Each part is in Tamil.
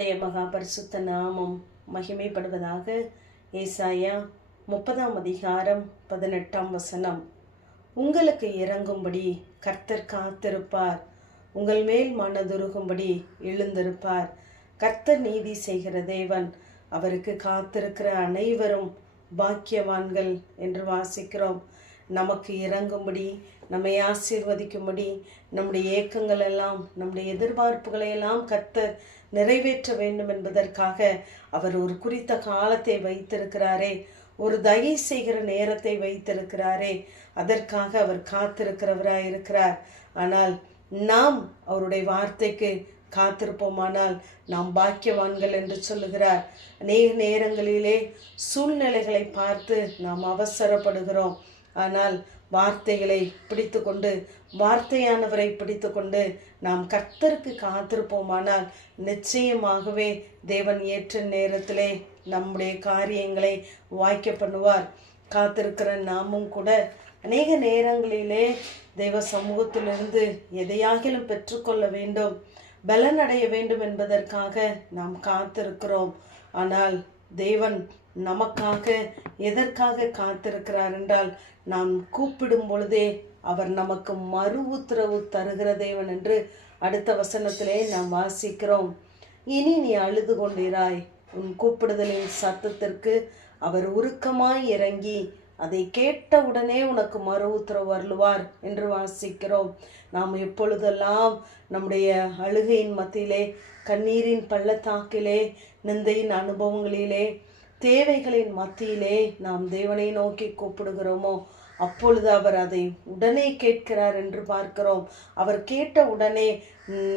ஜெய மகா பரிசுத்த நாமம் மகிமைப்படுவதாக ஏசாயா முப்பதாம் அதிகாரம் பதினெட்டாம் வசனம். உங்களுக்கு இறங்கும்படி கர்த்தர் காத்திருப்பார். உங்கள் மேல் மனதுருகும்படி எழுந்திருப்பார். கர்த்தர் நீதி செய்கிற தேவன் அவருக்கு காத்திருக்கிற அனைவரும் பாக்கியவான்கள் என்று வாசிக்கிறோம். நமக்கு இறங்கும்படி நம்மை ஆசீர்வதிக்கும்படி நம்முடைய ஏக்கங்கள் எல்லாம் நம்முடைய எதிர்பார்ப்புகளை எல்லாம் கர்த்தர் நிறைவேற்ற வேண்டும் என்பதற்காக அவர் ஒரு குறித்த காலத்தை வைத்திருக்கிறாரே ஒரு தயை செய்கிற நேரத்தை வைத்திருக்கிறாரே அதற்காக அவர் காத்திருக்கிறவராய் இருக்கிறார். ஆனால் நாம் அவருடைய வார்த்தைக்கு காத்திருப்போமானால் நாம் பாக்கியவான்கள் என்று சொல்லுகிறார். அநேக நேரங்களிலே சூழ்நிலைகளை பார்த்து நாம் அவசரப்படுகிறோம். ஆனால் வார்த்தைகளை பிடித்து கொண்டு வார்த்தையானவரை பிடித்து கொண்டு நாம் கர்த்தருக்கு காத்திருப்போமானால் நிச்சயமாகவே தேவன் ஏற்ற நேரத்திலே நம்முடைய காரியங்களை வாய்க்க பண்ணுவார். காத்திருக்கிற நாமும் கூட அநேக நேரங்களிலே தெய்வ சமூகத்திலிருந்து எதையாகிலும் பெற்றுக்கொள்ள வேண்டும் பலனடைய வேண்டும் என்பதற்காக நாம் காத்திருக்கிறோம். ஆனால் தேவன் நமக்காக எதற்காக காத்திருக்கிறார் என்றால் நாம் கூப்பிடும் பொழுதே அவர் நமக்கு மறு உத்தரவு தருகிற தேவன் என்று அடுத்த வசனத்திலே நாம் வாசிக்கிறோம். இனி நீ அழுது கொண்டிராய். உன் கூப்பிடுதலின் சத்தத்திற்கு அவர் உருக்கமாய் இறங்கி அதை கேட்ட உடனே உனக்கு மறு உத்தரவு அருளுவார் என்று வாசிக்கிறோம். நாம் எப்பொழுதெல்லாம் நம்முடைய அழுகையின் மத்தியிலே கண்ணீரின் பள்ளத்தாக்கிலே நிந்தையின் அனுபவங்களிலே தேவைகளின் மத்தியிலே நாம் தேவனை நோக்கி கூப்பிடுகிறோமோ அப்பொழுது அவர் அதை உடனே கேட்கிறார் என்று பார்க்கிறோம். அவர் கேட்ட உடனே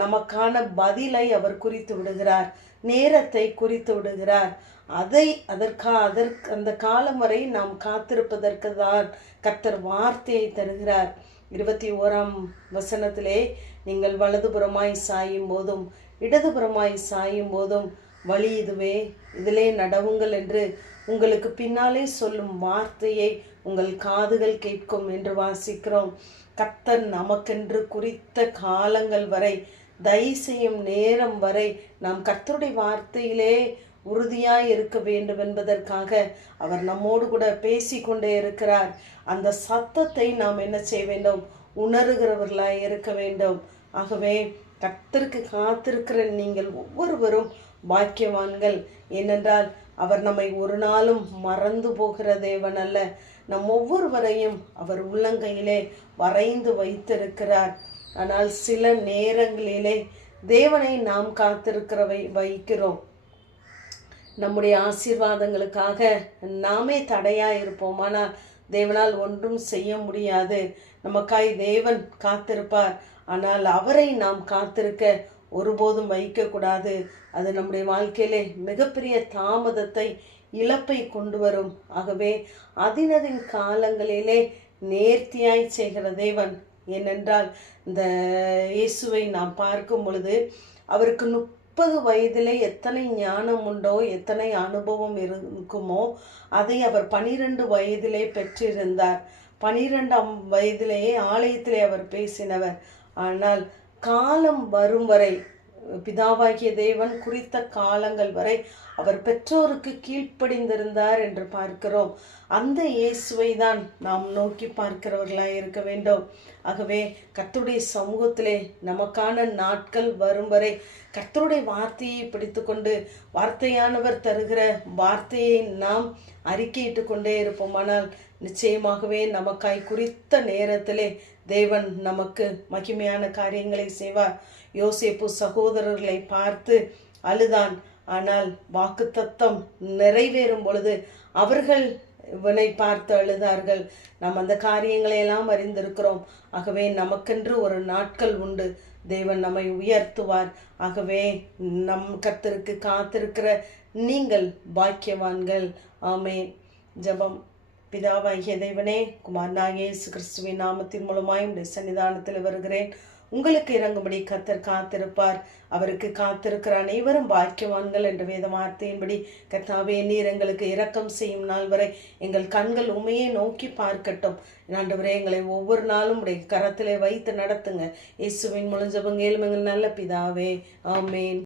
நமக்கான பதிலை அவர் குறித்து விடுகிறார் நேரத்தை குறித்து விடுகிறார். அதை அதற்கா அதற்கு அந்த காலம் வரை நாம் காத்திருப்பதற்கு தான் கத்தர் வார்த்தையை தருகிறார். இருபத்தி ஓராம் வசனத்திலே நீங்கள் வலதுபுறமாய் சாயும் போதும் இடதுபுறமாய் சாயும் போதும் வழி இதுவே இதிலே நடவுங்கள் என்று உங்களுக்கு பின்னாலே சொல்லும் வார்த்தையை உங்கள் காதுகள் கேட்கும் என்று வாசிக்கிறோம். கத்தர் நமக்கென்று குறித்த காலங்கள் வரை தயவு செய்யும் நேரம் வரை நாம் கர்த்தருடைய வார்த்தையிலே உறுதியாய் இருக்க வேண்டும் என்பதற்காக அவர் நம்மோடு கூட பேசிக்கொண்டே இருக்கிறார். அந்த சத்தத்தை நாம் என்ன செய்ய வேண்டும்? உணர்கிறவர்களாய் இருக்க வேண்டும். ஆகவே கத்தருக்கு காத்திருக்கிற நீங்கள் ஒவ்வொருவரும் பாக்கியவான்கள். ஏனென்றால் அவர் நம்மை ஒரு நாளும் மறந்து போகிற தேவன் அல்ல. நம் ஒவ்வொருவரையும் அவர் உள்ளங்கையிலே வரைந்து வைத்திருக்கிறார். ஆனால் சில நேரங்களிலே தேவனை நாம் காத்திருக்கிறவை வைக்கிறோம். நம்முடைய ஆசீர்வாதங்களுக்காக நாமே தடையா இருப்போம் ஆனால் தேவனால் ஒன்றும் செய்ய முடியாது. நமக்காய் தேவன் காத்திருப்பார். ஆனால் அவரை நாம் காத்திருக்க ஒருபோதும் வைக்கக்கூடாது அது நம்முடைய வாழ்க்கையிலே மிகப்பெரிய தாமதத்தை இழப்பை கொண்டு வரும். ஆகவே அதினதின் காலங்களிலே நேர்த்தியாய் செய்கிற தேவன். ஏனென்றால் இந்த இயேசுவை நாம் பார்க்கும் பொழுது அவருக்கு முப்பது வயதிலே எத்தனை ஞானம் உண்டோ எத்தனை அனுபவம் இருக்குமோ அதை அவர் பனிரெண்டு வயதிலே பெற்றிருந்தார். பனிரெண்டாம் வயதிலேயே ஆலயத்திலே அவர் பேசினவர். ஆனால் காலம் வரும் வரை பிதாவாகிய தேவன் குறித்த காலங்கள் வரை அவர் பெற்றோருக்கு கீழ்ப்படிந்திருந்தார் என்று பார்க்கிறோம். அந்த இயேசுவை தான் நாம் நோக்கி பார்க்கிறவர்களாக இருக்க வேண்டும். ஆகவே கத்தருடைய சமூகத்திலே நமக்கான நாட்கள் வரும் வரை கர்த்தருடைய வார்த்தையை பிடித்துக்கொண்டு வார்த்தையானவர் தருகிற வார்த்தையை நாம் அறிக்கையிட்டு கொண்டே இருப்போமானால் நிச்சயமாகவே நமக்காய் குறித்த நேரத்திலே தேவன் நமக்கு மகிமையான காரியங்களை செய்வார். யோசேப்பு சகோதரர்களை பார்த்து அழுதான். ஆனால் வாக்கு தத்தம் நிறைவேறும் பொழுது அவர்கள் இவனை பார்த்து அழுதார்கள். நாம் அந்த காரியங்களை எல்லாம் அறிந்திருக்கிறோம். ஆகவே நமக்கென்று ஒரு நாட்கள் உண்டு. தேவன் நம்மை உயர்த்துவார். ஆகவே நம் கத்திற்கு காத்திருக்கிற நீங்கள் பாக்கியவான்கள். ஆமே ஜபம். பிதாவாகிய தேவனே குமாரனாகிய இயேசு கிறிஸ்துவின் நாமத்தின் மூலமாய் உடைய சன்னிதானத்தில் வருகிறேன். உங்களுக்கு இறங்கும்படி கத்தர் காத்திருப்பார். அவருக்கு காத்திருக்கிற அனைவரும் பாக்கியவான்கள் என்ற வேத வார்த்தையின்படி கத்தாவே நீர் எங்களுக்கு இரக்கம் செய்யும் நாள் வரை எங்கள் கண்கள் உண்மையை நோக்கி பார்க்கட்டும். ஆண்டவரே எங்களை ஒவ்வொரு நாளும் உடைய கரத்திலே வைத்து நடத்துங்க. இயேசுவின் முழஞ்சபங்க எங்கள் நல்ல பிதாவே. ஆமேன்.